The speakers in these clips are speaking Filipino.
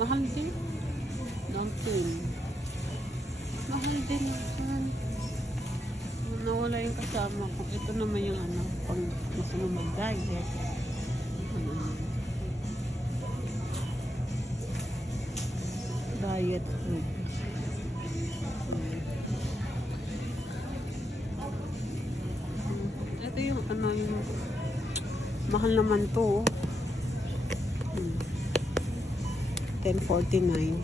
Mahal din. Dumpling. Mahal din. Saan? Nawala yung kasama ko. Ito naman yung ano, pag gusto mo mag-diet. Diet food. Ito yung ano, yung mahal naman to. 10.49.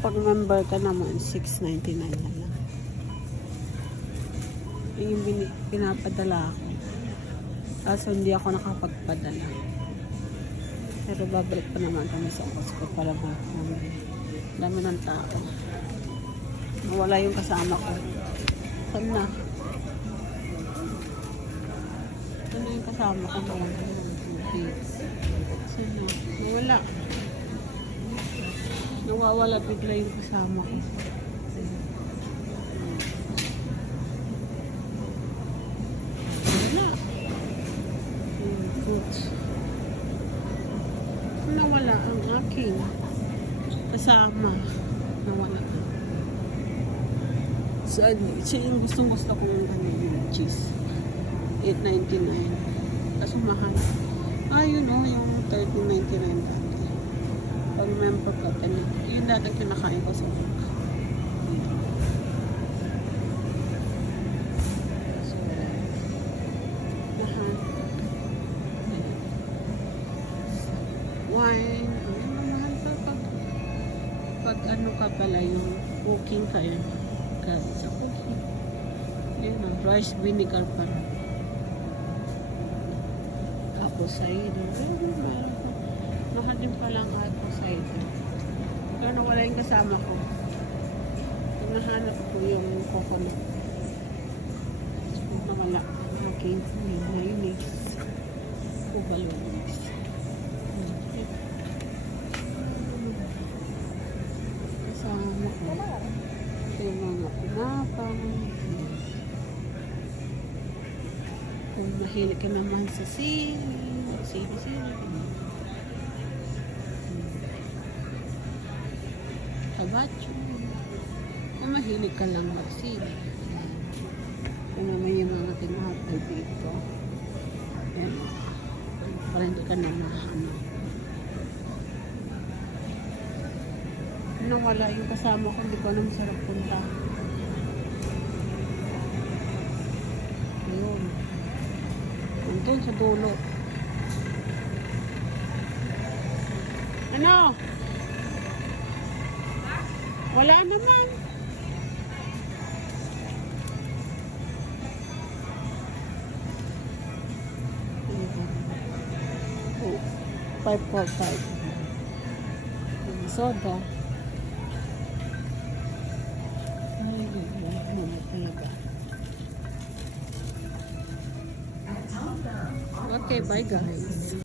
Pag member ka naman, 6.99 na lang. Yung pinapadala ako. Kaso hindi ako nakapagpadala. Pero babalik pa naman kami sa Costco para mamili. Dami ng tao. Nawala yung kasama ko. Saan na? Saan na yung kasama ko? Saan na? Nawala. Nawawala bigla yung kasama ko. Wala. Fruits. Nawala ang aking kasama. Nawala. Siya yung gustong-gusto ko yung cheese. 8.99. Kaso mahal. Yun o, yung 13.99 dati. Pag member ka, yung dating kinakain ko sa work. So, mahal. Wine. Mahal pa pag ano ka pala yung cooking ka yun. Sa cooking. Yun, rice vinegar pa. Apple cider. Mahal din palang apple cider. Pero nawala yung kasama ko. Pag nahanap ko yung coconut. Nawala. Okay. Mayonnaise. Balones. Kasama ko. Yung mga pinapang. Kung mahilig ka naman sa sili. Tabacho. Kung mahilig ka lang magsili. Kung naman yung mga tinapay dito. Yan. Para hindi ka namahan. Nawala yung kasama ko, hindi ko na masarap punta. Ayun. Doon sa dulo. Ano? Wala naman. Oh, 5.45. Soda. Okay, bye guys.